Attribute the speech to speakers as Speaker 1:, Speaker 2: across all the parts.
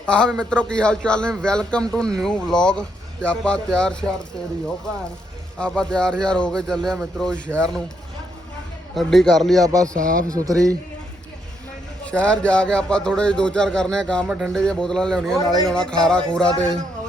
Speaker 1: ਆਹ ਵੀ ਮਿੱਤਰੋ ਕੀ ਹਾਲ ਚਾਲ ਨੇ। Welcome to new vlog. ਤੇ ਆਪਾਂ ਤਿਆਰ ਸ਼ਿਆਰ ਤੇਰੀ ਹੋ ਭੈਣ, ਆਪਾਂ ਤਿਆਰ ਸ਼ਿਆਰ ਹੋ ਕੇ ਚੱਲੇ ਆ ਮਿੱਤਰੋ ਸ਼ਹਿਰ ਨੂੰ। ਗੱਡੀ ਕਰ ਲਈ ਆਪਾਂ ਸਾਫ ਸੁਥਰੀ। ਸ਼ਹਿਰ ਜਾ ਕੇ ਆਪਾਂ ਥੋੜੇ 2-4 ਕਰਨੇ ਆ ਕੰਮ। ਠੰਡੇ ਦੀਆਂ ਬੋਤਲਾਂ ਲਿਆਉਣੀਆਂ, ਨਾਲੇ ਲਿਆਉਣਾ ਖਾਰਾ ਖੂਰਾ ਤੇ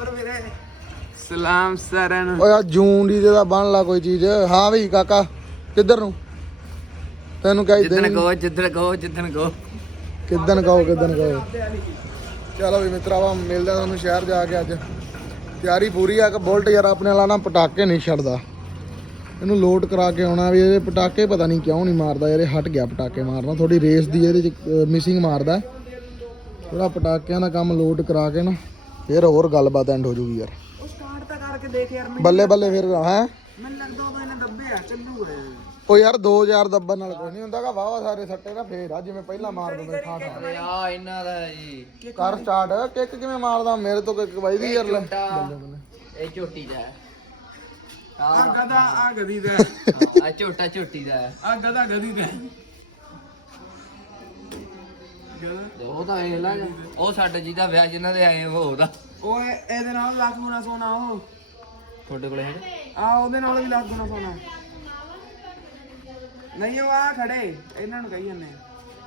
Speaker 2: ਸਲਾਮ ਸਾਰਿਆਂ ਨੂੰ।
Speaker 1: ਓਏ ਆ ਜੂਨ ਦੀ ਦਾ ਬਣ ਲਾ ਕੋਈ ਚੀਜ਼। ਹਾਂ ਵੀ ਕਾਕਾ ਕਿੱਧਰ ਨੂੰ ਤੈਨੂੰ ਕਹੀ
Speaker 2: ਜਿੱਦਣ ਕਹੋ ਜਿੱਦਣ ਕਹੋ ਜਿੱਦਣ ਕਹੋ
Speaker 1: ਕਿੱਦਣ ਕਹੋ। ਚਲੋ ਵੀ ਮਿੱਤਰਾਵਾ ਮਿਲਦਾ ਤੁਹਾਨੂੰ ਸ਼ਹਿਰ ਜਾ ਕੇ। ਅੱਜ ਤਿਆਰੀ ਪੂਰੀ ਆ ਕਿ ਬੁਲਟ ਯਾਰ ਆਪਣੇ ਵਾਲਾ ਨਾ ਪਟਾਕੇ ਨਹੀਂ ਛੱਡਦਾ। ਇਹਨੂੰ ਲੋਡ ਕਰਾ ਕੇ ਆਉਣਾ ਵੀ। ਇਹਦੇ ਪਟਾਕੇ ਪਤਾ ਨਹੀਂ ਕਿਉਂ ਨਹੀਂ ਮਾਰਦਾ ਯਾਰ। ਇਹ ਹਟ ਗਿਆ ਪਟਾਕੇ ਮਾਰਨਾ, ਥੋੜੀ ਰੇਸ ਦੀ ਇਹਦੇ 'ਚ ਮਿਸਿੰਗ ਮਾਰਦਾ ਥੋੜਾ। ਪਟਾਕਿਆਂ ਦਾ ਕੰਮ ਲੋਡ ਕਰਾ ਕੇ ਨਾ ਫਿਰ ਹੋਰ ਗੱਲਬਾਤ ਐਂਡ ਹੋ ਜੂਗੀ ਯਾਰ। ਬੱਲੇ ਬੱਲੇ ਫਿਰ ਹੈ। ਉਹ ਯਾਰ 2000 ਦੱਬਣ ਨਾਲ ਕੁਝ ਨਹੀਂ ਹੁੰਦਾ ਗਾ। ਵਾਵਾ ਸਾਰੇ ਸੱਟੇ ਨਾ ਫੇਰ ਆ ਜਿਵੇਂ ਪਹਿਲਾਂ ਮਾਰ ਦਿੰਦੇ ਠਾ ਠਾ।
Speaker 2: ਆ ਇਹਨਾਂ ਦਾ ਜੀ
Speaker 1: ਕਰ ਸਟਾਰਟ। ਕਿੱਕ ਕਿਵੇਂ ਮਾਰਦਾ ਮੇਰੇ ਤੋਂ ਕਿੱਕ ਵੱਜਦੀ ਯਾਰ। ਲੈ
Speaker 2: ਇਹ ਝੋਟੀ ਦਾ
Speaker 3: ਆ ਗਦਾ ਆ ਗਦੀ ਦਾ
Speaker 2: ਆ ਝੋਟਾ ਝੋਟੀ ਦਾ
Speaker 3: ਆ ਗਦਾ ਗਦੀ ਦਾ
Speaker 2: ਉਹ ਤਾਂ ਇਹ ਲਾ ਉਹ ਸਾਡੇ ਜਿਹਦਾ ਵਿਆਹ ਜਿਨ੍ਹਾਂ ਦੇ ਆਏ ਉਹ ਉਹਦਾ
Speaker 3: ਓਏ ਇਹਦੇ ਨਾਲ ਲੱਖ ਗੁਣਾ ਸੋਨਾ। ਉਹ
Speaker 2: ਤੁਹਾਡੇ ਕੋਲੇ ਹੈ
Speaker 3: ਆ ਉਹਦੇ ਨਾਲ ਵੀ ਲੱਖ ਗੁਣਾ ਸੋਨਾ ਨਹੀਂ। ਉਹ ਆ ਖੜੇ ਇਹਨਾਂ ਨੂੰ ਕਹੀ ਜਾਂਦੇ।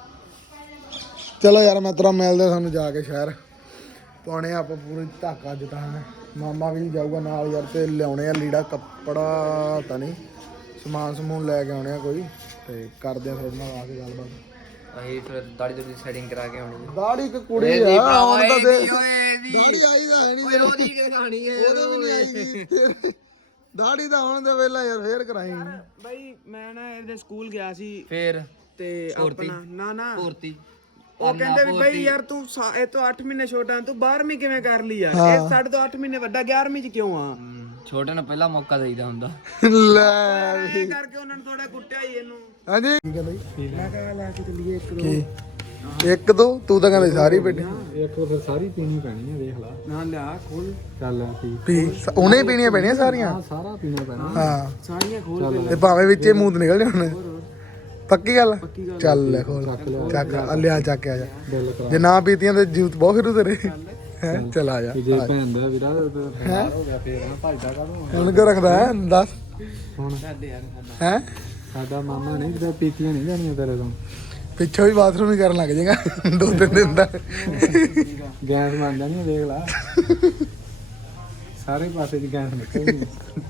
Speaker 1: ਚਲੋ ਯਾਰ ਮੈਂ ਤੇਰਾ ਮਿਲਦੇ ਸਾਨੂੰ ਜਾ ਕੇ ਸ਼ਹਿਰ ਪਾਉਣੇ ਆਪਾਂ ਪੂਰੀ ਧਾਕਾ ਜਿੱਤਾ ਹੈ। ਮਾਮਾ ਵੀ ਜਾਊਗਾ ਨਾਲ ਯਾਰ। ਤੇ ਲਿਆਉਣੇ ਆ ਲੀੜਾ ਕੱਪੜਾ ਤਾਂ ਨਹੀਂ ਸਮਾਨ ਸਮੂਨ ਲੈ ਕੇ ਆਉਣੇ ਆ ਕੋਈ। ਤੇ ਕਰਦੇ ਆ ਫਿਰ ਨਾਲ ਆ ਕੇ ਗੱਲਬਾਤ।
Speaker 2: ਅਸੀਂ ਫਿਰ ਦਾੜੀ ਦੀ ਸੈਟਿੰਗ ਕਰਾ ਕੇ ਆਉਣੀ
Speaker 1: ਦਾੜੀ ਇੱਕ ਕੁੜੀ ਆ ਹੁਣ ਤਾਂ ਦੇ ਦਾੜੀ ਆਈ ਤਾਂ ਹੈ ਨਹੀਂ।
Speaker 2: ਉਹਦੀ ਕੀ ਕਹਾਣੀ ਹੈ
Speaker 1: ਉਹਦੇ ਵੀ ਨਹੀਂ ਆਈ। ਦਾੜੀ ਤਾਂ ਹੁਣ ਦੇ ਵੇਲਾ ਯਾਰ ਫੇਰ ਕਰਾਈ।
Speaker 3: ਬਈ ਮੈਂ ਨਾ ਇਹਦੇ ਸਕੂਲ ਗਿਆ ਸੀ
Speaker 2: ਫੇਰ
Speaker 3: ਤੇ ਆਪਣਾ ਨਾ
Speaker 2: ਪੂਰਤੀ
Speaker 3: ਉਹ ਕਹਿੰਦੇ ਵੀ ਬਈ ਯਾਰ ਤੂੰ ਇਹ ਤੋਂ 8 ਮਹੀਨੇ ਛੋਟਾ ਤੂੰ 12ਵੀਂ ਕਿਵੇਂ ਕਰ ਲਈ ਯਾਰ। ਇਹ ਸਾਡੇ ਤੋਂ 8 ਮਹੀਨੇ ਵੱਡਾ 11ਵੀਂ ਚ ਕਿਉਂ ਆ।
Speaker 2: ਛੋਟੇ ਨੂੰ ਪਹਿਲਾਂ ਮੌਕਾ ਦੇਈਦਾ ਹੁੰਦਾ।
Speaker 1: ਲੈ
Speaker 3: ਇਹ ਕਰਕੇ ਉਹਨਾਂ ਨੇ ਥੋੜਾ ਕੁੱਟਿਆ ਹੀ ਇਹਨੂੰ।
Speaker 1: ਹਾਂਜੀ ਕੀ ਕਹਿੰਦਾ ਜੀ?
Speaker 3: ਮੈਂ ਕਿਹਾ ਲੈ ਕੇ ਚੱਲੀਏ ਇੱਕ ਦੋ।
Speaker 1: ਕੀ ਇੱਕ ਦੋ ਤੂੰ ਤਾਂ ਕਹਿੰਦਾ ਸਾਰੀ ਪੀਣੀ।
Speaker 4: ਇੱਕ ਫਿਰ ਸਾਰੀ ਪੀਣੀ ਪੈਣੀ ਹੈ, ਦੇਖ ਲਾ।
Speaker 3: ਨਾ ਲਿਆ ਖੋਲ
Speaker 4: ਚੱਲ ਪੀ
Speaker 1: ਪੀ ਉਹਨੇ ਪੀਣੀਆਂ ਪੈਣੀਆਂ ਸਾਰੀਆਂ।
Speaker 4: ਸਾਰਾ ਪੀਣਾ ਪੈਣਾ।
Speaker 1: ਹਾਂ
Speaker 3: ਸਾਰੀਆਂ ਖੋਲ
Speaker 1: ਤੇ ਭਾਵੇਂ ਵਿੱਚੇ ਮੂੰਹ ਤੋਂ ਨਿਕਲ ਜਾਣ। ਪੱਕੀ ਗੱਲ। ਚੱਲ ਲੈ ਖੋਲ ਚੱਕ ਆ ਲਿਆ ਚੱਕ ਕੇ ਆ ਜਾ।
Speaker 4: ਬਿੱਲ ਕਰਾ
Speaker 1: ਜੇ ਨਾ ਪੀਤੀਆਂ ਤੇ ਜੂਤ ਬਹੁਤ ਫਿਰੂ ਤੇਰੇ ਹੈ। ਚੱਲ ਆ ਜਾ।
Speaker 4: ਜੇ ਭੈਣ ਦਾ ਵੀਰਾ ਬਿਮਾਰ ਹੋ ਗਿਆ ਫੇਰ ਨਾ ਭਜਦਾ ਕਾਹਨੂੰ।
Speaker 1: ਹੁਣ ਕਿਉਂ ਰੱਖਦਾ ਹੈ ਦੱਸ
Speaker 4: ਹੁਣ
Speaker 1: ਹੈ।
Speaker 4: ਸਾਡਾ ਮਾਮਾ ਨਹੀਂ ਜਿਹੜਾ ਪੀਤੀਆਂ ਨਹੀਂ ਜਾਣੀਆਂ ਤੇਰੇ ਤੋਂ।
Speaker 1: ਪਿੱਛੋਂ ਵੀ ਬਾਥਰੂਮ ਹੀ ਕਰਨ ਲੱਗ ਜਾਏਗਾ 2-3 ਦਿਨ ਦਾ।
Speaker 4: ਗੈਸ ਮੰਨ ਜਾਣੀ ਦੇਖ ਲਾ। ਸਾਰੇ ਪਾਸੇ ਦੀ ਗੈਸ ਨਿਕਲਦੀ।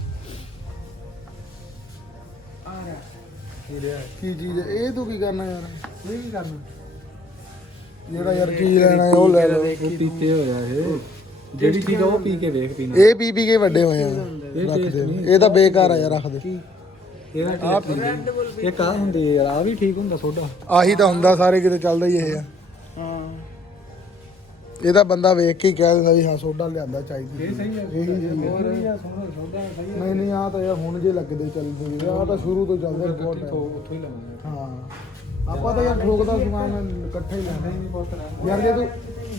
Speaker 1: ਕੀ ਚੀਜ਼ ਹੈ ਇਹ? ਤੂੰ ਕੀ ਕਰਨਾ ਯਾਰ?
Speaker 4: ਇਹ ਕੀ ਕਰਨਾ
Speaker 1: ਜਿਹੜਾ ਯਾਰ ਕੀ ਲੈਣਾ ਹੈ ਉਹ ਲੈ ਲਓ।
Speaker 4: ਉਹ ਪੀਤੇ ਹੋਇਆ ਇਹ ਜਿਹੜੀ ਚੀਜ਼ ਆ ਉਹ ਪੀ ਕੇ ਦੇਖ ਪੀਣਾ।
Speaker 1: ਇਹ ਪੀ ਕੇ ਵੱਡੇ ਹੋਏ ਆ। ਰੱਖਦੇ ਇਹ ਤਾਂ ਬੇਕਾਰ ਆ ਯਾਰ। ਰੱਖਦੇ
Speaker 4: ਇਹਦਾ ਇਹ ਕਾ ਹੁੰਦੀ ਯਾਰ। ਆ ਵੀ ਠੀਕ ਹੁੰਦਾ ਸੋਡਾ।
Speaker 1: ਆਹੀ ਤਾਂ ਹੁੰਦਾ ਸਾਰੇ ਕਿਤੇ ਚੱਲਦਾ ਹੀ ਇਹ ਆ।
Speaker 3: ਹਾਂ
Speaker 1: ਇਹ ਤਾਂ ਬੰਦਾ ਵੇਖ ਕੇ ਹੀ ਕਹਿ ਦਿੰਦਾ ਵੀ ਹਾਂ ਸੋਡਾ ਲਿਆਂਦਾ ਚਾਹੀਦੀ।
Speaker 4: ਇਹ ਸਹੀ ਹੈ। ਸੋਡਾ
Speaker 1: ਨਹੀਂ ਨਹੀਂ ਆ ਤਾਂ ਯਾਰ ਹੁਣ ਜੇ ਲੱਗਦੇ ਚੱਲਦੇ ਆ ਤਾਂ ਸ਼ੁਰੂ ਤੋਂ ਚੱਲਦੇ ਬਹੁਤ time।
Speaker 4: ਉੱਥੋਂ ਹੀ ਲਾਉਂਦੇ
Speaker 1: ਹਾਂ ਆਪਾਂ ਤਾਂ ਯਾਰ ਠੋਕ ਦਾ ਸਮਾਨ ਇਕੱਠਾ ਹੀ ਲੈਣਾ ਯਾਰ। ਜੇ ਤੂੰ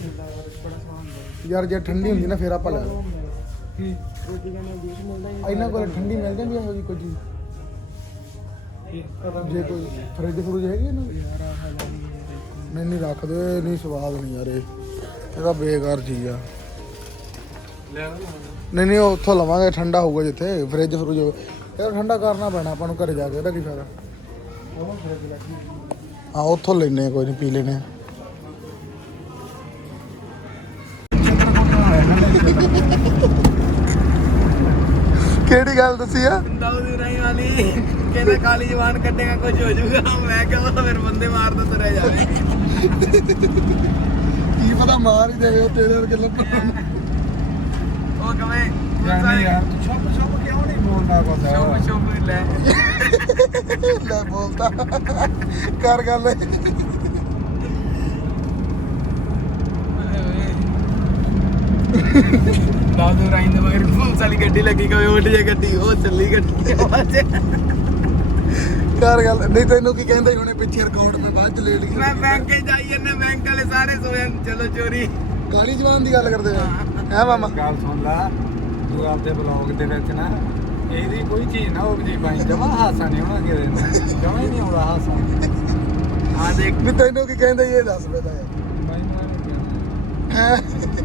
Speaker 1: ਯਾਰ ਜੇ ਠੰਡੀ ਹੁੰਦੀ ਨਾ ਫਿਰ ਆਪਾਂ ਲੈ ਲਓ।
Speaker 3: ਰੋਟੀ ਖਾਣੇ ਦੀ ਜੂਸ ਮਿਲਦਾ ਹੀ
Speaker 1: ਇਹਨਾਂ ਕੋਲ ਠੰਡੀ ਮਿਲ ਜਾਂਦੀ ਹੈ ਕੋਈ ਚੀਜ਼। ਜੇ ਕੋਈ ਫਰਿੱਜ ਫਰੂਜ ਹੈਗੀ ਨਾ ਨਹੀਂ ਨਹੀਂ ਰੱਖ ਦੋ। ਇਹ ਨਹੀਂ ਸਵਾਦ ਨਹੀਂ ਯਾਰ। ਇਹਦਾ ਬੇਕਾਰ ਚੀਜ਼ ਆ। ਨਹੀਂ ਨਹੀਂ ਉਹ ਉੱਥੋਂ ਲਵਾਂਗੇ ਠੰਡਾ ਹੋਊਗਾ ਜਿੱਥੇ ਫਰਿੱਜ ਫਰੂਜ ਹੋਵੇ। ਇਹ ਠੰਡਾ ਕਰਨਾ ਪੈਣਾ ਆਪਾਂ ਨੂੰ ਘਰੇ ਜਾ ਕੇ। ਇਹਦਾ ਕੀ ਫਾਇਦਾ। ਹਾਂ ਉੱਥੋਂ ਲੈਨੇ ਆ ਕੋਈ ਨਹੀਂ ਪੀ ਲੈਨੇ ਆ। ਕਿਹੜੀ ਗੱਲ ਦੱਸੀ ਆ?
Speaker 3: ਦਾਊਦ ਇਬਰਾਹਿਮ ਵਾਲੀ ਕਹਿੰਦਾ ਕਾਲੀ ਜਵਾਨ ਕੱਢੇਗਾ ਕੁਝ ਹੋ ਜਾਊਗਾ। ਮੈਂ ਕਹਿੰਦਾ ਫਿਰ ਬੰਦੇ ਮਾਰਦਾ ਤੁਰਿਆ ਜਾਵੇ।
Speaker 1: ਕੀ ਪਤਾ ਮਾਰ ਹੀ ਦੇਵੇ ਉਹ ਤੇਰੇ ਵਰਗੇ ਲੱਭਣ।
Speaker 3: ਉਹ ਕਵੇਂ
Speaker 4: ਯਾਰ ਤੂੰ ਸ਼ੁਭ ਕਿਉਂ ਨਹੀਂ ਬੋਲਦਾ ਕੁਛ?
Speaker 3: ਸ਼ੁਭ ਲੈ
Speaker 1: ਲੈ ਬੋਲਦਾ ਕਰ ਗੱਲ।
Speaker 3: ਦਾਊਦ ਇਬਰਾਹਿਮ ਦੇ ਮਗਰ ਪੁਲਿਸ ਵਾਲੀ ਗੱਡੀ ਲੱਗੀ ਕਵੇਂ ਉੱਡ ਜੇ ਗੱਡੀ। ਉਹ ਚੱਲੀ ਗੱਡੀ
Speaker 1: ਕਰ ਗੱਲ। ਨਹੀਂ ਤੈਨੂੰ ਕੀ ਕਹਿੰਦਾ ਹੁਣੇ ਪਿੱਛੇ ਰਿਕਾਰਡ ਮੈਂ ਬਾਅਦ ਚ ਲੈ ਲਈ।
Speaker 3: ਮੈਂ ਬੈਂਕ ਜਾਈ ਜਾਂਦਾ। ਬੈਂਕ ਵਾਲੇ ਸਾਰੇ ਸੋਏ ਚਲੋ ਚੋਰੀ।
Speaker 1: ਕਾਲੀ ਜਵਾਨ ਦੀ ਗੱਲ ਕਰਦੇ ਆ ਹੈ ਮਾਮਾ।
Speaker 4: ਗੱਲ ਸੁਣ ਲਾ ਤੂੰ ਆਪਦੇ ਬਲੌਗ ਦੇ ਵਿੱਚ ਨਾ ਇਹਦੀ ਕੋਈ ਚੀਜ਼ ਨਾ ਹੋਵੇ ਜੀ ਬਾਈ। ਜਮਾ ਹਾਸਾ ਨਹੀਂ ਹੋਣਾ ਕਿਸੇ ਦਿਨ। ਜਮਾ ਹੀ ਨਹੀਂ ਆਉਣਾ ਹਾਸਾ।
Speaker 3: ਆ ਦੇਖ
Speaker 1: ਵੀ ਤੈਨੂੰ ਕੀ ਕਹਿੰਦਾ ਇਹ ਦੱਸ ਪਹਿਲਾਂ ਯਾਰ।
Speaker 4: ਬਾਈ ਮੈਂ
Speaker 1: ਹੈ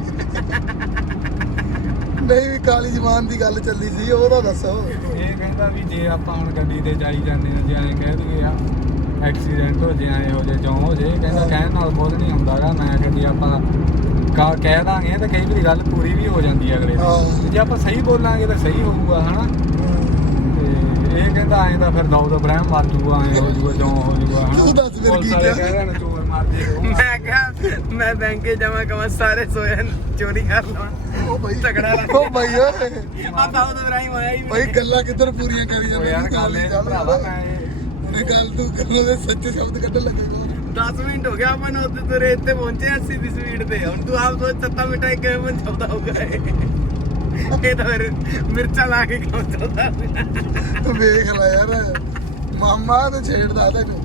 Speaker 1: ਨਹੀਂ ਵੀ ਕਾਲੀ ਜ਼ਬਾਨ ਦੀ ਗੱਲ ਚੱਲੀ ਸੀ ਉਹਦਾ ਦੱਸੋ।
Speaker 4: ਇਹ ਕਹਿੰਦਾ ਵੀ ਜੇ ਆਪਾਂ ਹੁਣ ਗੱਡੀ ਤੇ ਜਾਈ ਜਾਂਦੇ ਆ ਜੇ ਐਂ ਕਹਿ ਦਈਏ ਆ ਐਕਸੀਡੈਂਟ ਹੋ ਜੇ ਐਂ ਹੋ ਜੇ ਜੋ ਹੋ ਜੇ ਕਹਿੰਦਾ ਕਹਿਣ ਨਾਲ ਕੁਝ ਨਹੀਂ ਹੁੰਦਾਗਾ। ਮੈਂ ਕਹਿੰਦੀ ਆਪਾਂ ਕਹਿ ਦਾਂਗੇ ਤਾਂ ਕਈ ਵਾਰੀ ਗੱਲ ਪੂਰੀ ਵੀ ਹੋ ਜਾਂਦੀ ਹੈ ਅਗਲੇ ਦੀ। ਜੇ ਆਪਾਂ ਸਹੀ ਬੋਲਾਂਗੇ ਤਾਂ ਸਹੀ ਹੋਊਗਾ ਹਨਾ। ਤੇ ਇਹ ਕਹਿੰਦਾ ਐਂ ਤਾਂ ਫਿਰ ਦੌਦ ਬ੍ਰਹਮ ਮਰ ਜੂਗਾ ਐਂ ਹੋ ਜੂਗਾ ਜੋ ਹੋ ਜੂਗਾ ਹਨਾ।
Speaker 1: ਤੂੰ ਦੱਸ ਫਿਰ ਕੀ ਕਿਹਾ?
Speaker 4: ਕਹਿ ਰਹੇ ਨੇ ਚੋਰ ਮਾਰ ਦੇ
Speaker 3: ਮੈਂ ਕਿਹਾ ਮੈਂ ਬੈਂਕੇ ਜਾਵਾਂ ਕਵਾਂ ਸਾਰੇ ਸੋਏ ਹਨ, ਚੋਰੀ ਕਰ ਲਵਾਂ।
Speaker 1: ਉਹ ਬਾਈ
Speaker 3: ਤਗੜਾ
Speaker 1: ਉਹ ਬਾਈ ਓਏ
Speaker 3: ਆ ਤਾਂ ਉਹ ਇਬਰਾਹਿਮ ਆਇਆ ਹੀ
Speaker 1: ਬਾਈ ਗੱਲਾਂ ਕਿੱਧਰ ਪੂਰੀਆਂ ਕਰੀ ਜਾਂਦੇ
Speaker 4: ਯਾਰ ਗੱਲ ਇਹ ਭਰਾਵਾ ਮੈਂ
Speaker 1: ਉਹਨੇ ਗੱਲ ਤੂੰ ਕਰਨ ਦੇ ਸੱਚੇ ਸ਼ਬਦ ਕੱਢਣ ਲੱਗੇਗਾ।
Speaker 3: 10 ਮਿੰਟ ਹੋ ਗਿਆ ਆਪਾਂ ਨੂੰ ਉੱਤੇ ਤੁਰੇ ਇੱਥੇ ਪਹੁੰਚੇ 80 ਦੀ ਸਪੀਡ ਤੇ। ਹੁਣ ਤੂੰ ਆਪ ਸੋਚ 7 ਮਿੰਟਾਂ ਇੱਕ ਮਨ ਚੱਲਦਾ ਹੋਊਗਾ ਇਹ ਤਾਂ ਫਿਰ ਮਿਰਚਾਂ ਲਾ ਕੇ ਕੰਮ ਚੱਲਦਾ।
Speaker 1: ਤੂੰ ਵੇਖ ਲੈ ਯਾਰ ਮਾਮਾ ਤੇ ਛੇੜਦਾ ਤੈਨੂੰ।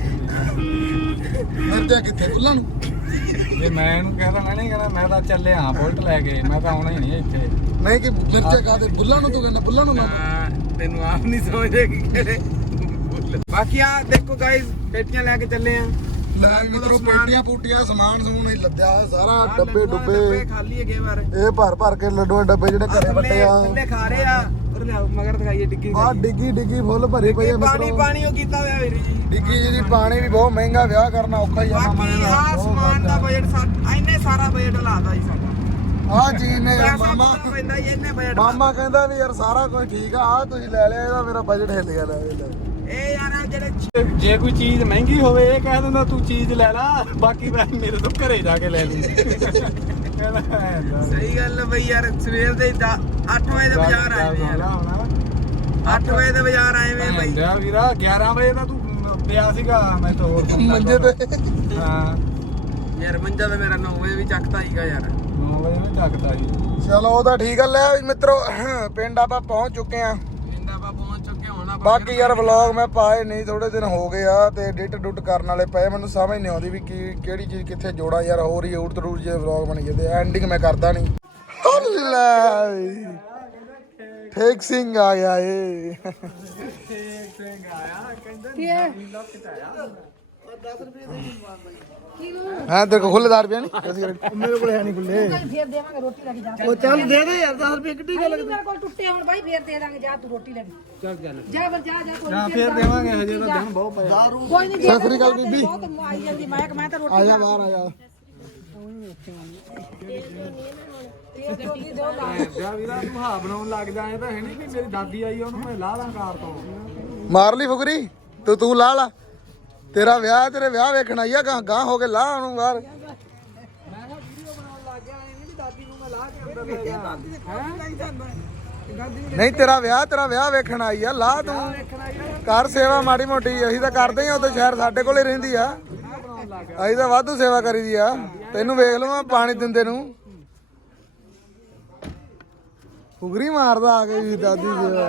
Speaker 1: ਮਿਰਚਾਂ ਕਿੱਥੇ ਕੁੱਲਾਂ ਨੂੰ?
Speaker 4: ਜੇ ਮੈਂ ਇਹਨੂੰ ਕਹਿਦਾ ਮੈਂ ਨਹੀਂ ਕਹਿਣਾ ਮੈਂ ਤਾਂ ਚੱਲਿਆ ਬੁਲਟ ਲੈ ਕੇ ਮੈਂ ਤਾਂ ਆਉਣਾ ਹੀ ਨਹੀਂ ਇੱਥੇ।
Speaker 1: ਨਹੀਂ ਕਿ ਮਿਰਚਾਂ ਕਾਦੇ ਬੁੱਲਾਂ ਨੂੰ? ਤੂੰ ਕਹਿੰਦਾ ਬੁੱਲਾਂ ਨੂੰ ਨਾ
Speaker 3: ਤੈਨੂੰ ਆਪ ਨਹੀਂ ਸਮਝਦੇ ਕਿ ਕਿਹੜੇ। ਬਾਕੀ ਆ ਦੇਖੋ ਗਾਇਸ ਪੇਟੀਆਂ ਲੈ ਕੇ ਚੱਲੇ ਆ।
Speaker 1: ਲੈ ਮਿੱਤਰੋ ਪੇਟੀਆਂ ਪੂਟੀਆਂ ਸਮਾਨ ਸਮੂਨ ਹੀ ਲੱਦਿਆ ਸਾਰਾ ਡੱਬੇ
Speaker 3: ਡੱਬੇ
Speaker 1: ਡੁੱਬੇ
Speaker 3: ਖਾਲੀ ਹੈਗੇ ਬਾਰੇ
Speaker 1: ਇਹ ਭਰ ਕੇ ਲੱਡੂਆਂ ਡੱਬੇ ਜਿਹੜੇ ਘਰੇ ਵੱਟੇ ਆ
Speaker 3: ਥੱਲੇ ਖਾ ਰਹੇ ਆ। ਉਹ ਲਿਆਓ ਮਗਰ ਦਿਖਾਈਏ ਡਿੱਗੀ
Speaker 1: ਆ ਡਿੱਗੀ ਫੁੱਲ ਭਰੀ ਪਈ ਆ
Speaker 3: ਪਾਣੀ
Speaker 1: ਮਿੱਤਰੋ।
Speaker 3: ਪਾਣੀ ਉਹ ਕੀਤਾ ਹੋਇਆ ਵੀਰ ਜੀ।
Speaker 1: ਡਿੱਗੀ ਜੀ ਪਾਣੀ ਵੀ ਬਹੁਤ ਮਹਿੰਗਾ ਵਿਆਹ ਕਰਨਾ ਔਖਾ ਹੀ ਆ ਮਾਮਾ
Speaker 3: ਬਾਕੀ
Speaker 1: ਨੇ
Speaker 3: ਆ ਸਮਾਨ ਦਾ ਬਜਟ ਇੰਨੇ ਸਾਰਾ ਬਜਟ ਲਾਦਾ ਜੀ ਸਾਡਾ।
Speaker 1: ਆ ਚੀਜ਼ ਨੇ
Speaker 3: ਪੈਸਾ
Speaker 1: ਮਾਮਾ
Speaker 3: ਪੂਰਾ ਪੈਂਦਾ ਜੀ ਇੰਨੇ ਬਜਟ।
Speaker 1: ਮਾਮਾ ਕਹਿੰਦਾ ਵੀ ਯਾਰ ਸਾਰਾ ਕੁਝ ਠੀਕ ਆ ਤੁਸੀਂ ਲੈ ਲਿਆ ਇਹਦਾ ਮੇਰਾ ਬਜਟ ਹਿੱਲ ਗਿਆ ਲੈ
Speaker 3: ਇਹ ਯਾਰ ਆ ਜਿਹੜੇ
Speaker 4: ਜੇ ਕੋਈ ਚੀਜ਼ ਮਹਿੰਗੀ ਹੋਵੇ ਇਹ ਕਹਿ ਦਿੰਦਾ ਤੂੰ ਚੀਜ਼ ਲੈ ਲੈ ਬਾਕੀ ਮੈਂ ਮੇਰੇ ਤੋਂ ਘਰੇ ਜਾ ਕੇ ਲੈ ਲਈ।
Speaker 3: ਸਹੀ ਗੱਲ ਹੈ ਬਈ ਯਾਰ ਸਵੇਰ ਦੇ 8 ਵਜੇ ਦੇ ਬਾਜ਼ਾਰ ਆਏ ਵੇ ਯਾਰ। 8 ਵਜੇ ਦੇ ਬਾਜ਼ਾਰ ਆਏ ਵੇ ਬਈ।
Speaker 4: ਜਾ ਵੀਰਾ 11 ਵਜੇ ਦਾ ਤੂੰ ਪਿਆ ਸੀਗਾ ਮੈਂ ਤਾਂ ਹੋਰ
Speaker 1: ਮੰਜੇ ਤੇ
Speaker 4: ਹਾਂ
Speaker 3: ਯਾਰ ਮੰਜਾ ਤੇ ਮੇਰਾ 9 ਵਜੇ ਵੀ ਚੱਕਤਾ ਹੀਗਾ ਯਾਰ।
Speaker 4: 9 ਵਜੇ ਮੈਂ ਚੱਕਦਾ ਜੀ।
Speaker 1: ਚਲੋ ਉਹ ਤਾਂ ਠੀਕ ਆ। ਲੈ ਵੀ ਮਿੱਤਰੋ ਪਿੰਡ ਆਪਾਂ ਪਹੁੰਚ ਚੁੱਕੇ ਆ।
Speaker 3: ਪਿੰਡ ਆਪਾਂ ਪਹੁੰਚ ਚੁੱਕੇ ਹੁਣ ਆਪਾਂ
Speaker 1: ਬਾਕੀ ਯਾਰ ਵਲੌਗ ਮੈਂ ਪਾਏ ਨਹੀਂ ਥੋੜੇ ਦਿਨ ਹੋ ਗਏ ਆ ਤੇ ਐਡਿਟ ਡੁੱਟ ਕਰਨ ਵਾਲੇ ਪਏ ਮੈਨੂੰ ਸਮਝ ਨਹੀਂ ਆਉਂਦੀ ਵੀ ਕਿਹੜੀ ਚੀਜ਼ ਕਿੱਥੇ ਜੋੜਾਂ ਯਾਰ। ਹੋਰ ਹੀ ਉੜਤ ਜੇ ਵਲੌਗ ਬਣ ਜਾਂਦੇ ਐਂਡਿੰਗ ਮੈਂ ਕਰਦਾ ਨਹੀਂ। ਫਿਕਸਿੰਗ ਆ ਗਿਆ ਏ। ਹਾਂ ਤੇਰੇ ਕੋਲ ਖੁੱਲੇ 10 ਰੁਪਏ ਨਹੀਂ? ਮੇਰੇ ਕੋਲ ਹੈ ਨਹੀਂ ਖੁੱਲੇ।
Speaker 5: ਫੇਰ ਦੇਵਾਂਗੇ ਰੋਟੀ ਲੈ ਕੇ ਜਾ।
Speaker 1: ਉਹ ਚੱਲ ਦੇ ਦੇ ਯਾਰ 10 ਰੁਪਏ ਕਿੱਡੀ ਗੱਲ।
Speaker 5: ਮੇਰੇ ਕੋਲ ਟੁੱਟੇ ਹੁਣ ਬਾਈ ਫੇਰ ਦੇ ਦਾਂਗੇ। ਜਾ ਤੂੰ ਰੋਟੀ ਲੈ ਕੇ
Speaker 3: ਚੱਲ ਚੱਲ
Speaker 5: ਜਾ ਫਿਰ ਜਾ ਕੋਈ
Speaker 4: ਨਾ ਫੇਰ ਦੇਵਾਂਗੇ ਹਜੇ ਤਾਂ ਦਿਨ ਬਹੁਤ ਪਿਆ।
Speaker 5: ਕੋਈ ਨਹੀਂ।
Speaker 1: ਸਤਿ ਸ੍ਰੀ ਅਕਾਲ ਬੀਬੀ।
Speaker 5: ਬਹੁਤ ਆਈ ਜਾਂਦੀ ਮੈਂ ਤਾਂ ਰੋਟੀ
Speaker 1: ਆ ਜਾ ਬਾਹਰ ਆ ਜਾ।
Speaker 4: ਜਾ ਵੀਰਾ ਤੂੰ ਹਾ ਬਣਾਉਣ ਲੱਗ ਜਾਏ ਤਾਂ ਹੈ ਨਹੀਂ ਵੀ ਮੇਰੀ ਦਾਦੀ ਆਈ ਉਹਨੂੰ ਮੈਂ ਲਾ ਦਾਂ ਕਾਰ ਤੋਂ।
Speaker 1: ਮਾਰ ਲਈ ਫੁਕਰੀ ਤੂੰ ਲਾ ਲਾ। ਤੇਰਾ ਵਿਆਹ ਤੇਰੇ ਵਿਆਹ ਵੇਖਣ ਆਈ ਆ ਗਾਂ ਹੋ ਕੇ ਲਾ ਉਹਨੂੰ ਬਾਹਰ। ਨਹੀਂ ਤੇਰਾ ਵਿਆਹ ਵੇਖਣ ਆਈ ਆ ਲਾ ਤੂੰ ਕਰ ਸੇਵਾ ਮਾੜੀ ਮੋਟੀ। ਅਸੀਂ ਤਾਂ ਕਰਦੇ ਆ ਉਹ ਤਾਂ ਸ਼ਹਿਰ ਸਾਡੇ ਕੋਲੇ ਰਹਿੰਦੀ ਆ। ਅਸੀਂ ਤਾਂ ਵਾਧੂ ਸੇਵਾ ਕਰੀਦੀ ਆ। ਤੈਨੂੰ ਵੇਖ ਲਵਾਂ ਪਾਣੀ ਦਿੰਦੇ ਨੂੰ ਫੁਕਰੀ ਮਾਰਦਾ ਆ ਕੇ ਵੀ ਦਾਦੀ ਸੇਵਾ।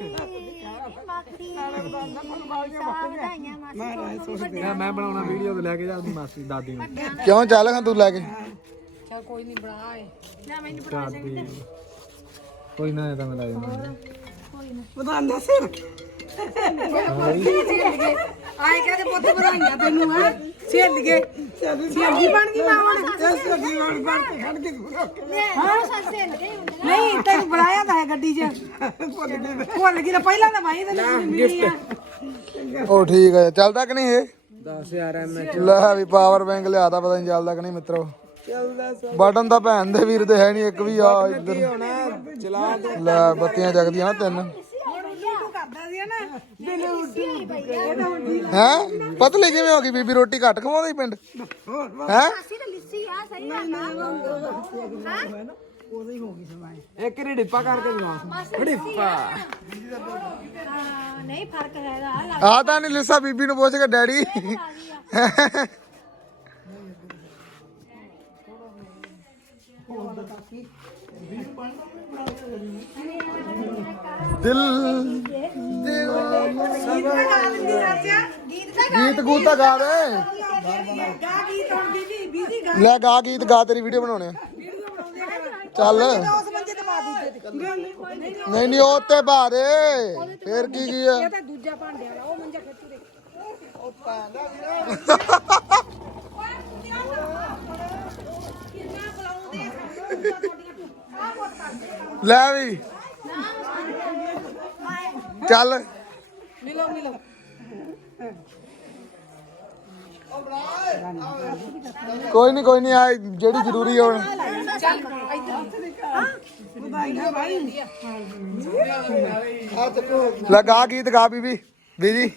Speaker 4: ਮੈਂ ਬਣਾਉਣਾ ਵੀਡੀਓ ਤੇ ਲੈ ਕੇ ਜਾ ਮਾਸੀ ਦਾਦੀ ਨੂੰ।
Speaker 1: ਕਿਉਂ ਚੱਲ ਖਾਂ ਤੂੰ ਲੈ ਕੇ।
Speaker 5: ਚੱਲ ਕੋਈ ਨਹੀਂ ਬਣਾ ਏ ਨਾ ਮੈਨੂੰ
Speaker 4: ਦਾਦੀ ਕੋਈ ਨਾ ਇਹ ਤਾਂ ਮੈਂ ਲੈ ਜਾਣਾ।
Speaker 3: ਵਧਾਂਦਾ ਸਿਰ
Speaker 5: ਆਏ ਕਹਦੇ ਪੁੱਤ ਬਣਾਈਆਂ ਤੈਨੂੰ ਹੈ ਸੇਲ ਗਏ ਸੇਲੀ ਬਣ ਗਈ ਮੈਂ ਹੁਣ ਨਹੀਂ ਤੈਨੂੰ ਬੁਲਾਇਆ ਤਾਂ ਹੈ ਗੱਡੀ 'ਚ ਭੁੱਲ ਗਈ ਤਾਂ ਪਹਿਲਾਂ ਤਾਂ ਭਾਈ ਤੈਨੂੰ ਮਿਲੀ ਆ।
Speaker 1: ਉਹ ਠੀਕ ਹੈ ਚੱਲਦਾ ਕਿ ਨਹੀਂ ਇਹ
Speaker 3: 10000
Speaker 1: ਲੈ ਵੀ ਪਾਵਰ ਬੈਂਕ ਲਿਆਦਾ ਪਤਾ ਨਹੀਂ ਚੱਲਦਾ ਕਿ ਨਹੀਂ ਮਿੱਤਰੋ। ਬਟਨ ਤਾਂ ਭੈਣ ਦੇ ਵੀਰ ਦੇ ਹੈ ਨਹੀਂ ਇੱਕ ਵੀ। ਆ ਇੱਧਰ ਲੈ ਬੱਤੀਆਂ ਜਗਦੀਆਂ ਨਾ 3 ਹੈ। ਪਤਲੀ ਕਿਵੇਂ ਹੋ ਗਈ ਬੀਬੀ? ਰੋਟੀ ਘੱਟ ਖਵਾਉਂਦੀ ਪਿੰਡ ਹੈ?
Speaker 3: ਇੱਕ ਰੀ ਡਿੱਪਾ ਕਰਕੇ ਦਿਖਾ ਡਿੱਪਾ।
Speaker 5: ਨਹੀਂ ਫਰਕ ਹੈਗਾ।
Speaker 1: ਆ ਤਾਂ ਨਹੀਂ ਲਿਸਾ ਬੀਬੀ ਨੂੰ ਪੁੱਛ ਕੇ ਡੈਡੀ ਦਿਲ ਗੀਤ ਗੂਤ ਤਾਂ ਗਾ ਦੇ। ਲੈ ਗਾ ਗੀਤ ਗਾ ਤੇਰੀ ਵੀਡੀਓ ਬਣਾਉਣੇ ਆ। ਚੱਲ ਨਹੀਂ ਉਹ ਤੇ ਬਾਰੇ ਫੇਰ ਕੀ ਕੀ ਆ?
Speaker 5: ਇਹ ਤਾਂ ਦੂਜਾ ਭਾਂਡਿਆਂ ਵਾਲਾ ਉਹ ਮੰਜਾ ਖਿੱਚੂ ਦੇ ਉਹ ਪਾਂਦਾ ਵੀਰ ਕਿੰਨਾ ਬੁਲਾਉਂਦੇ ਆ
Speaker 1: ਲੈ ਵੀ ਚੱਲ
Speaker 5: ਮਿਲੋ ਮਿਲੋ
Speaker 1: ਕੋਈ ਨਹੀਂ ਆ ਜਿਹੜੀ ਜ਼ਰੂਰੀ ਹੋਣ
Speaker 5: ਚੱਲ ਇੱਧਰ ਵਧਾਈਆਂ ਭਾਈ
Speaker 1: ਲਗਾ ਗੀਤ ਗਾ ਬੀਬੀ ਬੀਜੀ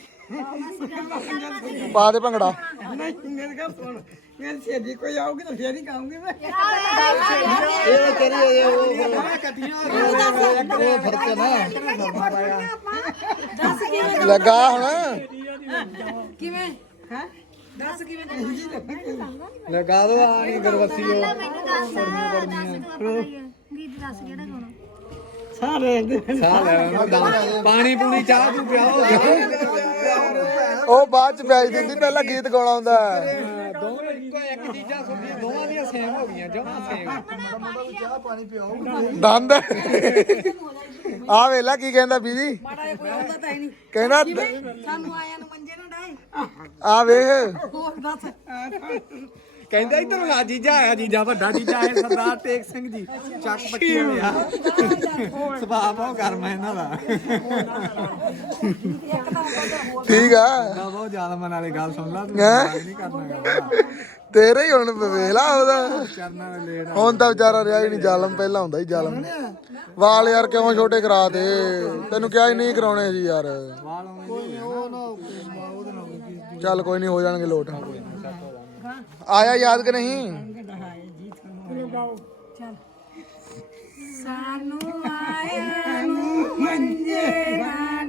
Speaker 1: ਪਾ ਦੇ ਭੰਗੜਾ
Speaker 5: ਨਹੀਂ ਮੇਰੇ ਘਰ ਸੁਣ ਮੇਰੀ ਸਹੇਲੀ ਕੋਈ ਆਊਗੀ ਤਾਂ ਫੇਰ ਹੀ ਗਾਉਂਗੀ ਮੈਂ
Speaker 1: ਇਹ ਤੇਰੀ ਉਹ ਫਰਕ ਹੈ ਨਾ
Speaker 5: ਦੱਸ ਕਿਵੇਂ
Speaker 1: ਲਗਾ ਹੁਣ
Speaker 5: ਕਿਵੇਂ ਹੈ ਦੱਸ ਕਿਵੇਂ
Speaker 4: ਲਗਾ ਦੋ ਆਣੀ ਗਰਵਸੀ ਉਹ
Speaker 6: ਗੀਤ ਦੱਸ ਕਿਹੜਾ ਗਾਉਣਾ
Speaker 5: ਸਾਰੇ
Speaker 4: ਸਾਹ ਲੈ ਪਾਣੀ ਪੂਣੀ ਚਾਹ ਤੂੰ ਪਿਆਓ
Speaker 1: ਉਹ ਬਾਅਦ ਚ ਪਿਆਜ ਦਿੰਦੀ ਪਹਿਲਾਂ ਗੀਤ ਗਾਉਣਾ ਹੁੰਦਾ
Speaker 4: ਦੋਵੇਂ ਇੱਕੋ ਇੱਕ ਚੀਜ਼ਾਂ ਸੁਣਦੀਆਂ ਦੋਵਾਂ ਦੀਆਂ ਸੇਮ ਹੋ ਗਈਆਂ ਜਮਾਂ ਸੇਮ
Speaker 1: ਦੰਦ ਆ ਵੇਲਾ ਕੀ ਕਹਿੰਦਾ ਬੀਜੀ
Speaker 5: ਮਾੜਾ ਜਿਹਾ ਕੋਈ ਆਉਂਦਾ ਤਾਂ ਹੈ ਨਹੀਂ
Speaker 1: ਕਹਿੰਦਾ
Speaker 5: ਸਾਨੂੰ ਆਇਆਂ ਨੂੰ ਮੰਜੇ ਨਾ ਡਾਏ
Speaker 1: ਆ ਵੇਖ
Speaker 5: ਹੋਰ ਦੱਸ
Speaker 4: ਕਹਿੰਦਾ ਇਧਰ ਲਾ ਜੀਜਾ ਆਇਆ ਜੀਜਾ ਵੱਡਾ ਜੀਜਾ ਹੈ ਸਰਦਾਰ ਟੇਕ ਸਿੰਘ ਜੀ ਚੱਕ ਪੱਟੀ ਹੋਇਆ ਸੁਭਾਅ ਬਹੁਤ ਗਰਮ ਹੈ ਇਹਨਾਂ ਦਾ
Speaker 1: ਠੀਕ ਆ
Speaker 4: ਬਹੁਤ ਜ਼ਿਆਦਾ ਮਨ ਵਾਲੀ ਗੱਲ ਸੁਣ ਲਾ ਤੂੰ
Speaker 1: ਹੈਂ?
Speaker 4: ਨਹੀਂ ਕਰਨਾ ਗਾ
Speaker 1: ਤੇਰੇ ਹੀ ਹੁਣ ਵੇਲਾ ਉਹਦਾ
Speaker 4: ਚਰਨਾਂ ਦੇ ਲੇਟ
Speaker 1: ਹੁਣ ਤਾਂ ਵਿਚਾਰਾ ਰਿਹਾ ਹੀ ਨਹੀਂ ਜ਼ਾਲਮ ਪਹਿਲਾਂ ਹੁੰਦਾ ਹੀ ਜ਼ਾਲਮ ਵਾਲ ਯਾਰ ਕਿਉਂ ਛੋਟੇ ਕਰਾ ਦੇ ਤੈਨੂੰ ਕਿਹਾ ਹੀ ਨਹੀਂ ਕਰਾਉਣੇ ਸੀ ਯਾਰ
Speaker 4: ਵਾਲ
Speaker 1: ਚੱਲ ਕੋਈ ਨਹੀਂ ਹੋ ਜਾਣਗੇ ਲੋਟ ਆਇਆ ਯਾਦ ਕਿ ਨਹੀਂ
Speaker 5: ਸਾਨੂੰ ਆਇਆਂ ਨੂੰ ਮੰਜੇ ਨਾ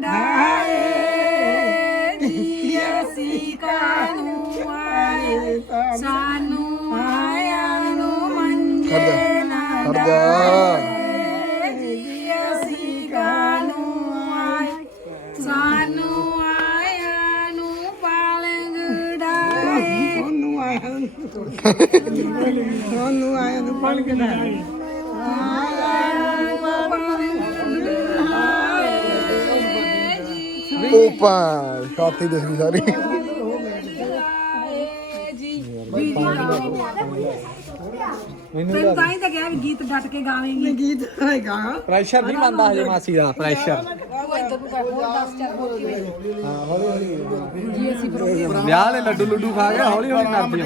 Speaker 5: ਡਾਏ ਜੀ ਅਸੀਂ ਕਾਨੂੰ ਆਏ ਸਾਨੂੰ ਆਇਆਂ ਨੂੰ ਮੰਜੇ ਨਾ
Speaker 1: ਹਟ ਜਾ
Speaker 5: ਡਾਏ ਜੀ ਅਸੀਂ ਕਾਨੂੰ ਆਏ ਸਾਨੂੰ ਆਇਆਂ ਨੂੰ ਪਾਲੰਗ ਡਾਏ ਉਹਨੂੰ ਆਇਆਂ ਨੂੰ ਪਾਲੰਗ ਡਾਏ
Speaker 1: ਉਪਾ ਛਾਤੀ ਦਿਸਦੀ ਸਾਰੀ
Speaker 5: ਤੈਨੂੰ ਤਾਂ ਹੀ ਤਾਂ ਕਿਹਾ ਵੀ ਗੀਤ ਡਟ ਕੇ ਗਾਵੇਂਗੀ ਗੀਤ ਹੈਗਾ
Speaker 4: ਪ੍ਰੈਸ਼ਰ ਨਹੀਂ ਮੰਨਦਾ ਹਜੇ ਮਾਸੀ ਦਾ ਪ੍ਰੈਸ਼ਰ ਵਿਆਹ ਵਾਲੇ ਲੱਡੂ ਲੁੱਡੂ ਖਾ ਕੇ ਹੌਲੀ ਹੌਲੀ ਕਰਦੀ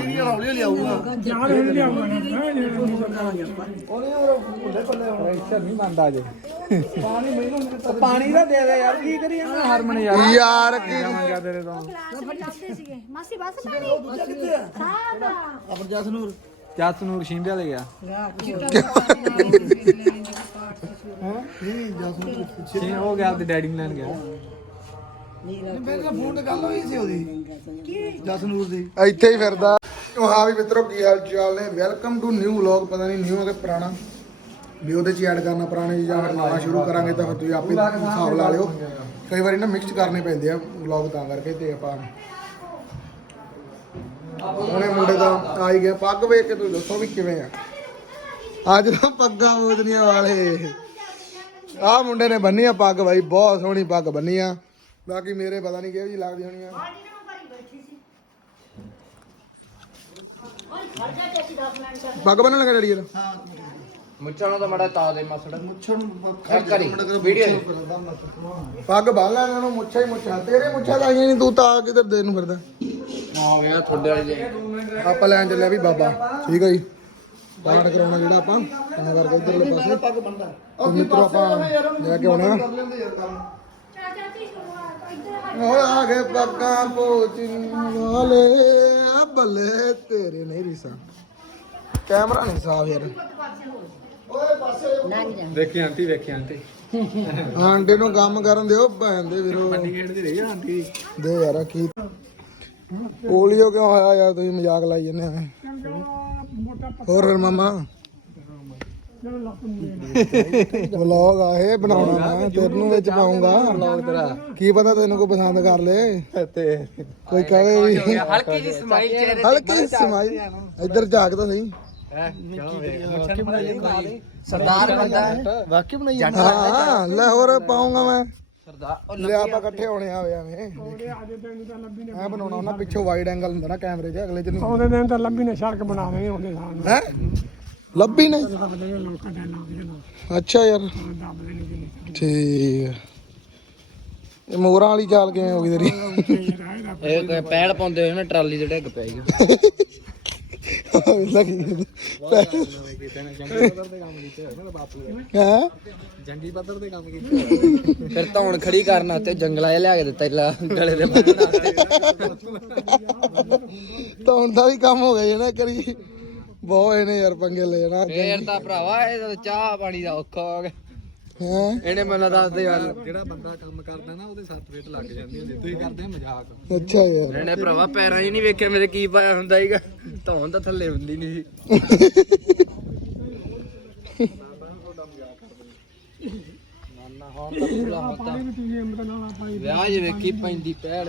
Speaker 4: ਪ੍ਰੈਸ਼ਰ ਨਹੀਂ ਮੰਨਦਾ ਹਜੇ ਪਾਣੀ ਦਾ ਦੇ ਦੇ ਯਾਰ ਕੀ ਕਰੀ ਜਾਂਦਾ ਹਰਮਨ
Speaker 1: ਯਾਰ ਕੀ
Speaker 4: ਮੰਗਿਆ ਤੇਰੇ ਤੋਂ
Speaker 6: ਸੀਗੇ ਮਾਸੀ ਬਸ ਪਾਣੀ ਸਾਦਾ
Speaker 4: ਜੱਸ ਨੂਰ ਸ਼ਿੰਦੇ ਵਾਲੇ ਗਿਆ ਛੇ ਹੋ ਗਿਆ ਆਪਦੇ ਡੈਡੀ ਨੂੰ ਲੈਣ ਗਿਆ
Speaker 1: ਇੱਥੇ ਹੀ ਫਿਰਦਾ ਉਹ ਹਾਂ ਵੀ ਮਿੱਤਰੋ ਕੀ ਹਾਲ ਚਾਲ ਨੇ ਵੈਲਕਮ ਟੂ ਨਿਊ ਵਲੌਗ ਪਤਾ ਨਹੀਂ ਨਿਊ ਹੈ ਕਿ ਪੁਰਾਣਾ ਵੀ ਉਹਦੇ ਚ ਐਡ ਕਰਨਾ ਪੁਰਾਣੇ ਜਾਂ ਫਿਰ ਨਵਾਂ ਸ਼ੁਰੂ ਕਰਾਂਗੇ ਤਾਂ ਫਿਰ ਤੁਸੀਂ ਆਪੇ ਹਿਸਾਬ ਲਾ ਲਿਓ ਕਈ ਵਾਰੀ ਨਾ ਮਿਕਸ ਕਰਨੇ ਪੈਂਦੇ ਆ ਵਲੌਗ ਤਾਂ ਕਰਕੇ ਤੇ ਆਪਾਂ ਉਹਨੇ ਮੁੰਡੇ ਦਾ ਆ ਹੀ ਗਿਆ ਪੱਗ ਵੇਖ ਕੇ ਤੁਸੀਂ ਦੱਸੋ ਵੀ ਕਿਵੇਂ ਆ ਅੱਜ ਤਾਂ ਪੱਗਾਂ ਮੋਦਨੀਆਂ ਵਾਲੇ ਆਹ ਮੁੰਡੇ ਨੇ ਬੰਨੀ ਆ ਪੱਗ ਬਾਈ ਬਹੁਤ ਸੋਹਣੀ ਪੱਗ ਬੰਨੀ ਆ ਬਾਕੀ ਮੇਰੇ ਪਤਾ ਨਹੀਂ ਕਿਹੋ ਜਿਹੀ ਲੱਗਦੀ ਹੋਣੀ ਆ ਪੱਗ ਬੰਨਣ ਲੱਗਾ ਡੈਡੀ ਇਹਦਾ
Speaker 2: ਮੁੱਛਾਂ ਨੂੰ ਤਾਂ ਮੜਾ ਤਾ ਦੇ ਮਸੜ ਕਰੀ ਵੀਡੀਓ
Speaker 1: ਪੱਗ ਬੰਨ ਲੈ ਇਹਨਾਂ ਨੂੰ ਮੁੱਛਾਂ ਹੀ ਮੁੱਛਾਂ ਤੇਰੇ ਮੁੱਛਾਂ ਲਾਈਆਂ ਨਹੀਂ ਤੂੰ ਤਾਂ ਕਿਧਰ ਦੇ ਨੂੰ ਫਿਰਦਾ
Speaker 2: ਆ ਗਿਆ ਤੁਹਾਡੇ ਵਾਲੀ
Speaker 1: ਆਪਾਂ ਲੈਣ ਚੱਲਿਆ ਵੀ ਬਾਬਾ ਠੀਕ ਹੈ ਜੀ ਪਾਠ ਕਰਾਉਣਾ ਜਿਹੜਾ ਆਪਾਂ ਤਾਂ ਕਰਕੇ ਇੱਧਰਲੇ ਪਾਸੇ ਪੱਗ ਬੰਨਦਾ ਉਹ ਮਿੱਤਰੋ ਆਪਾਂ ਲੈ ਕੇ ਆਉਣਾ ਓਏ ਆ ਗਏ ਪੱਗਾਂ ਪੋਚਣ ਵਾਲੇ ਆ ਬੱਲੇ ਤੇਰੇ ਨਹੀਂ ਰੀਸਾ ਕੈਮਰਾ ਨਹੀਂ ਸਾਫ ਯਾਰ
Speaker 4: ਦੇਖੀ ਆਂਟੀ ਵੇਖੀ ਆਂਟੀ
Speaker 1: ਆਂਟੀ ਨੂੰ ਕੰਮ ਕਰਨ ਦਿਓ ਭੈਣ ਦੇ ਵੀਰੋ
Speaker 4: ਗੇੜ ਦੀ ਰਹੀ ਆਂਟੀ
Speaker 1: ਦੇ ਯਾਰ ਕੀ ਪੋਲੀਓ ਕਿਉਂ ਹੋਇਆ ਯਾਰ ਤੁਸੀਂ ਮਜ਼ਾਕ ਲਾਈ ਜਾਂਦੇ ਆ ਹੋਰ ਫਿਰ ਮਾਮਾ ਵਲੌਗ ਆ ਇਹ ਬਣਾਉਣਾ ਮੈਂ ਤੈਨੂੰ ਵਿੱਚ ਪਾਉਂਗਾ ਕੀ ਪਤਾ ਤੈਨੂੰ ਕੋਈ ਪਸੰਦ ਕਰ ਲੇ ਤੇ ਕੋਈ ਕਹੇ ਵੀ
Speaker 2: ਹਲਕੀ ਜੀ ਸਮਾਈਲ ਚਿਹਰੇ
Speaker 1: ਹਲਕੀ ਸਮਾਈ ਇੱਧਰ ਝਾਕਦਾ ਸਹੀ
Speaker 2: ਸਰਦਾਰ ਬੰਦਾ
Speaker 1: ਵਾਕਈ ਬਣਾਈ ਹਾਂ ਲੈ ਹੋਰ ਪਾਉਂਗਾ ਮੈਂ
Speaker 2: ਸਰਦਾਰ
Speaker 1: ਲੈ ਆਪਾਂ ਇਕੱਠੇ ਹੋਣੇ ਆਵੇ ਐਵੇਂ ਮੈਂ ਬਣਾਉਣਾ ਉਹਨਾਂ ਪਿੱਛੋਂ ਵਾਈਡ ਐਂਗਲ ਹੁੰਦਾ ਨਾ ਕੈਮਰੇ 'ਚ ਅਗਲੇ 'ਚ ਨਹੀਂ
Speaker 7: ਉਹਦੇ ਦਿਨ ਤਾਂ ਲੰਬੀ ਨੇ ਸੜਕ ਬਣਾ ਦੇਣੀ ਉਹਦੇ ਸਾਹਮਣੇ
Speaker 1: ਹੈ ਲੱਭੀ ਨਹੀਂ ਅੱਛਾ ਯਾਰ ਠੀਕ ਆ। ਇਹ ਮੋਰਾਂ ਵਾਲੀ ਚਾਲ ਕਿਵੇਂ ਹੋ ਗਈ ਤੇਰੀ
Speaker 2: ਇਹ ਪੈੜ ਪਾਉਂਦੇ ਹੋਏ ਨਾ ਟਰਾਲੀ ਤੇ ਡਿੱਗ ਪਿਆ
Speaker 1: ਹੈ
Speaker 4: ਜੰਗੀ ਪੱਧਰ ਤੇ ਕੰਮ ਕੀਤਾ
Speaker 2: ਫਿਰ ਧੌਣ ਖੜੀ ਕਰਨ ਵਾਸਤੇ ਜੰਗਲਾ ਜਿਹਾ ਲਿਆ ਕੇ ਦਿੱਤਾ ਗਲੇ ਦੇ ਬੰਨ੍ਹਣ ਵਾਸਤੇ
Speaker 1: ਤਾਂ ਹੁਣ ਦਾ ਵੀ ਕੰਮ ਹੋ ਗਿਆ ਜੀ ਨਾ ਕਰੀ ਬਹੁਤ ਇਹਨੇ ਯਾਰ ਪੰਗੇ ਲੈ ਜਾਣਾ
Speaker 2: ਫੇਰ ਤਾਂ ਭਰਾਵਾ ਇਹ ਤਾਂ ਚਾਹ ਪਾਣੀ ਦਾ ਔਖਾ ਹੋ ਗਿਆ
Speaker 1: ਹੈ
Speaker 2: ਇਹਨੇ ਮੈਨੂੰ ਦੱਸਦੇ ਯਾਰ
Speaker 4: ਜਿਹੜਾ ਬੰਦਾ ਕੰਮ ਕਰਦਾ ਨਾ ਉਹਦੇ ਸੱਤ ਵੇਟ ਲੱਗ ਜਾਂਦੀ ਹੁੰਦੀ ਤੁਸੀਂ ਕਰਦੇ ਆ ਮਜ਼ਾਕ
Speaker 1: ਅੱਛਾ ਯਾਰ
Speaker 2: ਇਹਨੇ ਭਰਾਵਾ ਪੈਰਾਂ 'ਚ ਨਹੀਂ ਵੇਖਿਆ ਮੇਰੇ ਕੀ ਪਾਇਆ ਹੁੰਦਾ ਸੀਗਾ ਧੌਣ ਤਾਂ ਥੱਲੇ ਹੁੰਦੀ ਨਹੀਂ ਸੀ ਨਾਨਾ ਹੁਣ ਤਾਂ ਪੂਰਾ ਹੁੰਦਾ ਵਿਆਹ 'ਚ ਵੇਖੀ ਪੈਂਦੀ ਪੈੜ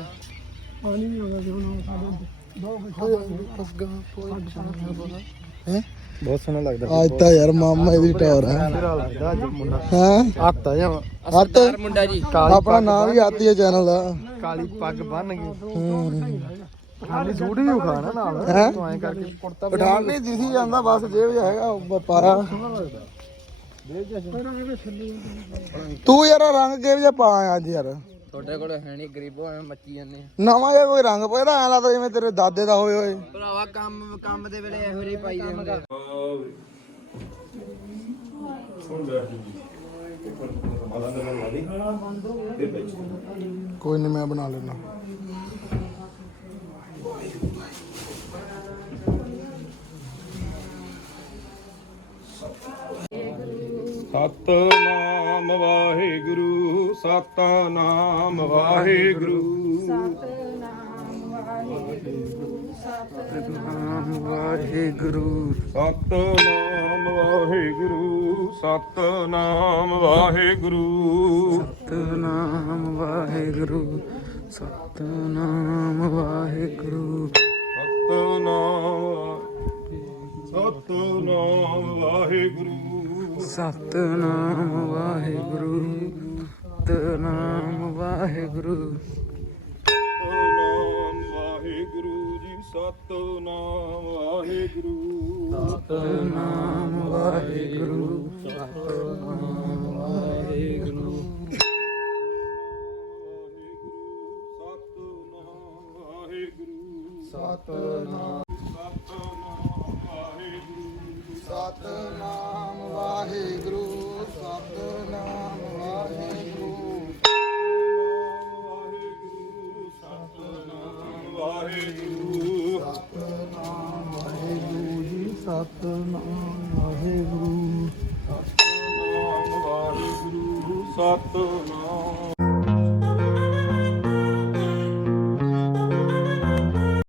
Speaker 1: ਹੈ
Speaker 4: ਬਹੁਤ ਸੋਹਣਾ ਲੱਗਦਾ
Speaker 1: ਅੱਜ ਤਾਂ ਯਾਰ ਮਾਮਾ ਇਹਦੀ ਟੌਰ ਹੈ
Speaker 4: ਲੱਗਦਾ ਅੱਜ ਮੁੰਡਾ
Speaker 1: ਹੈ
Speaker 4: ਹੱਤਾ ਜਾਂ
Speaker 2: ਸਰਦਾਰ ਮੁੰਡਾ ਜੀ
Speaker 1: ਆਪਣਾ ਨਾਮ ਵੀ ਆਤੀ ਹੈ ਚੈਨਲ ਦਾ
Speaker 4: ਕਾਲੀ ਪੱਗ ਬੰਨ ਗਈ ਖਾਲੀ ਸੂਟ ਵੀ ਖਾਣਾ ਨਾਲ
Speaker 1: ਹੈ
Speaker 4: ਤੂੰ ਐਂ ਕਰਕੇ ਕੁੜਤਾ
Speaker 1: ਪਠਾਨ ਨਹੀਂ ਦਿਸੀ ਜਾਂਦਾ ਬਸ ਜੇਬ ਜਿਹਾ ਹੈਗਾ ਵਪਾਰਾ ਤੂੰ ਯਾਰ ਰੰਗ ਕਿਹੋ ਜਿਹਾ ਪਾਇਆ ਅੱਜ ਯਾਰ
Speaker 2: ਤੁਹਾਡੇ ਕੋਲ ਹੈ ਨਹੀਂ ਗਰੀਬੋ ਐਵੇਂ ਮੱਚੀ ਜਾਂਦੇ ਆ
Speaker 1: ਨਵਾਂ ਜਿਹਾ ਕੋਈ ਰੰਗ ਪਾਇਆ ਐ ਲੱਗਦਾ ਜਿਵੇਂ ਤੇਰੇ ਦਾਦੇ ਦਾ ਹੋਏ ਹੋਏ
Speaker 2: ਭਰਾਵਾ ਕੰਮ ਦੇ ਵੇਲੇ ਇਹੋ ਜਿਹੇ ਪਾਈ ਦੇ ਹੁੰਦੇ ਆ।
Speaker 1: ਕੋਈ ਨਹੀਂ ਮੈਂ ਬਣਾ ਲੈਣਾ
Speaker 7: ਸਤਨਾਮ ਵਾਹਿਗੁਰੂ ਸਤਨਾਮ ਵਾਹਿਗੁਰੂ
Speaker 1: ਸਤਨਾਮ ਵਾਹਿਗੁਰੂ
Speaker 7: ਸਤਨਾਮ ਵਾਹਿਗੁਰੂ ਸਤਨਾਮ ਵਾਹਿਗੁਰੂ
Speaker 1: ਸਤਨਾਮ ਵਾਹਿਗੁਰੂ ਸਤਨਾਮ ਵਾਹਿਗੁਰੂ
Speaker 7: ਸਤਨਾਮ ਵਾਹਿਗੁਰੂ
Speaker 1: ਸਤਨਾਮ ਵਾਹਿਗੁਰੂ ਸਤਨਾਮ ਵਾਹਿਗੁਰੂ
Speaker 7: ਸਤਨਾਮ ਵਾਹਿਗੁਰੂ ਜੀ ਸਤਨਾਮ ਵਾਹਿਗੁਰੂ
Speaker 1: ਸਤਨਾਮ ਵਾਹਿਗੁਰੂ ਸਤਨਾਮ ਵਾਹਿਗੁਰੂ
Speaker 7: ਸਤਨਾਮ
Speaker 1: ਸਤਨਾਮ ਵਾਹਿਗੁਰੂ ਸਤਨਾਮ ਵਾਹਿਗੁਰੂ
Speaker 7: ਵਾਹਿਗੁਰੂ
Speaker 1: ਸਤਨਾਮ ਵਾਹਿਗੁਰੂ ਜੀ ਸਤਨਾਮ ਵਾਹਿਗੁਰੂ
Speaker 7: ਵਾਹਿਗੁਰੂ ਸਤਨਾਮ